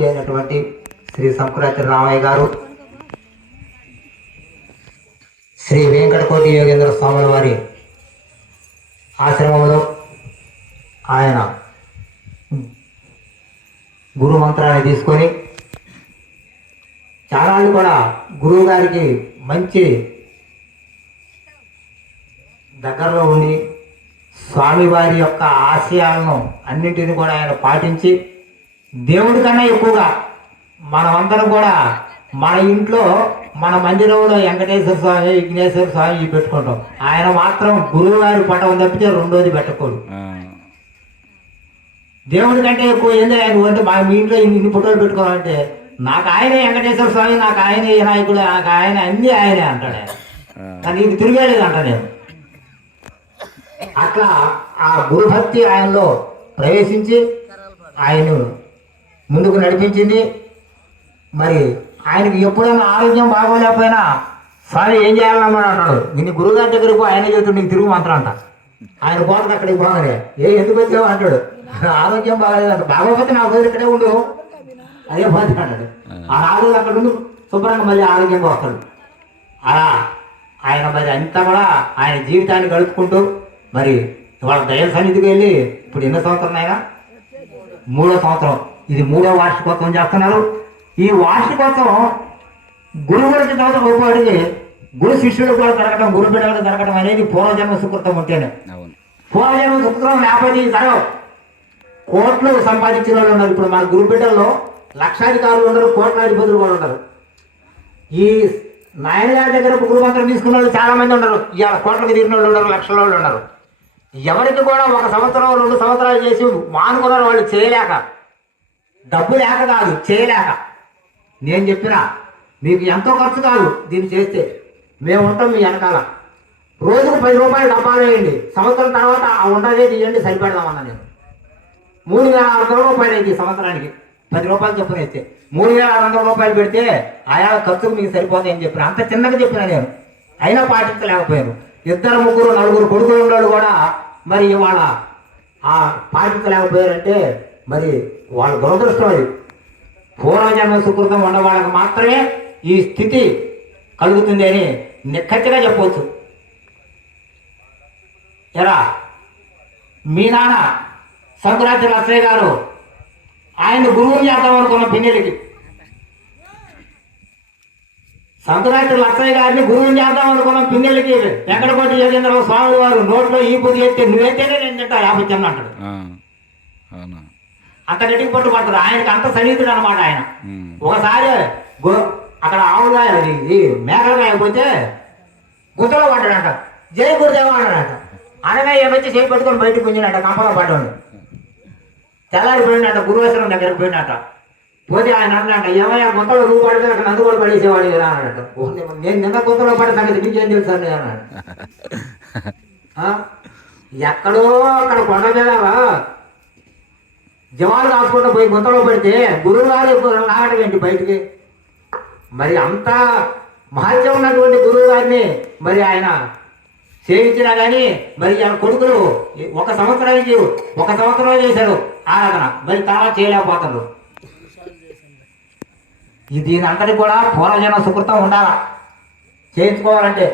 మూర్తి అయినటువంటి శ్రీ సంకురాత్రి రామయ్య గారు, శ్రీ వెంకటకోటి యోగేంద్ర స్వాముల వారి ఆశ్రమంలో ఆయన గురు మంత్రాన్ని తీసుకొని చాలాళ్ళు కూడా గురువు గారికి మంచి దగ్గరలో ఉండి స్వామివారి యొక్క ఆశయాలను అన్నింటినీ కూడా ఆయన పాటించి దేవుడి కన్నా ఎక్కువగా మనమందరం కూడా మన ఇంట్లో మన మందిరంలో వెంకటేశ్వర స్వామి, విఘ్నేశ్వర స్వామి ఇవి పెట్టుకుంటాం. ఆయన మాత్రం గురువు గారి పటం తప్పితే రెండోది పెట్టకూడదు. దేవుడి కంటే ఎక్కువ ఏంది ఆయన అంటే మీ ఇంట్లో ఇన్ని ఫోటోలు పెట్టుకోవాలంటే నాకు ఆయనే వెంకటేశ్వర స్వామి, నాకు ఆయనే వినాయకుడు, నాకు ఆయన అన్నీ ఆయనే అంటాడు ఆయన. కానీ నీకు తిరిగేలేదు అంట నేను. అట్లా ఆ గురుభక్తి ఆయనలో ప్రవేశించి ఆయన ముందుకు నడిపించింది. మరి ఆయనకి ఎప్పుడైనా ఆరోగ్యం బాగోలేకపోయినా స్వామి ఏం చేయాలన్నమాట అంటాడు. దీన్ని గురువుగారి దగ్గరకు ఆయన చెబుతుంది నీకు తిరుగు మంత్రం అంట. ఆయన పోతుంది అక్కడికి పోగానే ఎందుకు వచ్చావు అంటాడు. ఆరోగ్యం బాగోలేదంట. బాగోకపోతే నా రోజు ఇక్కడే ఉండు అదే పోతే అంటాడు. ఆ 4 రోజులు అక్కడ ఉండి శుభ్రంగా మళ్ళీ ఆరోగ్యంగా వస్తాడు. అలా ఆయన మరి అంతా కూడా ఆయన జీవితాన్ని గడుపుకుంటూ మరి వాళ్ళ దైవ సన్నిధికి వెళ్ళి ఇప్పుడు ఎన్నో సంవత్సరం అయినా 3వ సంవత్సరం, ఇది 3వ వార్షికోత్సవం చేస్తున్నారు. ఈ వార్షికోత్సవం గురువులకి తర్వాత గొప్పవాడికి గురు శిష్యుడు కూడా జరగడం, గురు బిడ్డలకు జరగడం అనేది పూర్వజన్మ సుకృతం ఉంటేనే. పూర్వజన్మ సుకృతం లేకపోతే జరగవు. కోట్లు సంపాదించిన వాళ్ళు ఉన్నారు. ఇప్పుడు మన గురు బిడ్డల్లో లక్షాధికారులు ఉండరు, కోట్లాధిపతులు కూడా ఉండరు. ఈ నాయన గారి దగ్గర గురు మంత్రం తీసుకున్న వాళ్ళు చాలా మంది ఉండరు. ఇవాళ కోట్లకు తీరిన వాళ్ళు ఉండరు, లక్షల వాళ్ళు ఉండరు. ఎవరికి కూడా 1 సంవత్సరం 2 సంవత్సరాలు చేసి మానుకున్నారు వాళ్ళు చేయలేక, డబ్బు లేక కాదు, చేయలేక. నేను చెప్పిన మీకు ఎంతో ఖర్చు కాదు దీన్ని చేస్తే, మేము ఉంటాం మీ వెనకాల. రోజుకు 10 రూపాయలు డబ్బాలు వేయండి, సంవత్సరం తర్వాత ఆ ఉండదే తీయండి, సరిపెడదామన్నా నేను. 3,600 రూపాయలు అయింది సంవత్సరానికి, 10 రూపాయలు చొప్పున వేస్తే 3,600 రూపాయలు పెడితే ఆయా ఖర్చుకు మీకు సరిపోతాయి అని చెప్పిన. అంత చిన్నగా చెప్పిన నేను, అయినా పాటించలేకపోయాను. 2, 3, 4 కొడుకులు ఉన్నాడు కూడా మరి ఇవాళ ఆ పాటించలేకపోయారంటే మరి వాళ్ళ దురదృష్టం. అది పూర్వజన్మ సుకృతం ఉన్న వాళ్ళకి మాత్రమే ఈ స్థితి కలుగుతుంది అని నిక్కచ్చిగా చెప్పవచ్చు. ఎరా మీ నాన్న సంకురాత్రి లచ్చయ్య గారు ఆయన గురువుని చేద్దాం అనుకున్న పిన్నెలకి, సంకురాత్రి లచ్చయ్య గారిని గురువుని చేద్దాం అనుకున్న పిన్నెలకి వెంకటకోటి యోగేంద్ర స్వామి వారు నోట్లో ఈ పొద్దు ఎత్తే నువ్వైతేనే నేను తింటా 50 చెన్న అంటాడు. అంత గట్టికి పట్టుబడతారు. ఆయనకి అంత సన్నిహితుడు అనమాట ఆయన. ఒకసారి అక్కడ ఆవుగా ఇది మేకలకాయ పోతే గుద్దలో పడ్డాడంట. జై గురుదేవ అన్నాడంట. అనగా ఏమైతే చేయి పట్టుకొని బయటకు పుంజినట్ట, కంపలో పడ్డాడు. తెల్లారిపోయినట్ట, గురువేశ్వరం దగ్గరకు పోయినట్ట. పోతే ఆయన అన్నట్ట, ఏమయ్యా గుంతలో రూపు పడితే అక్కడ నందు కూడా పడేసేవాడు కదా అన్నట్టు. నేను నిన్న గుంతలో పడే సంగతి మీకేం తెలుసు అండి అన్నాడు. ఎక్కడో అక్కడ కొండ మీద జవాలు కాసుకుంటూ పోయి గుంతలో పెడితే గురువు గారు రావడం ఏంటి బయటికి? మరి అంత మహత్యం ఉన్నటువంటి గురువు గారిని మరి ఆయన సేవించినా కానీ మరి ఆయన కొడుకులు 1 సంవత్సరం చేశారు ఆరాధన, మరి తర్వాత చేయలేకపోతారు. దీని అంతటి కూడా పూర్వజన్మ సుకృతం ఉండాలా చేయించుకోవాలంటే.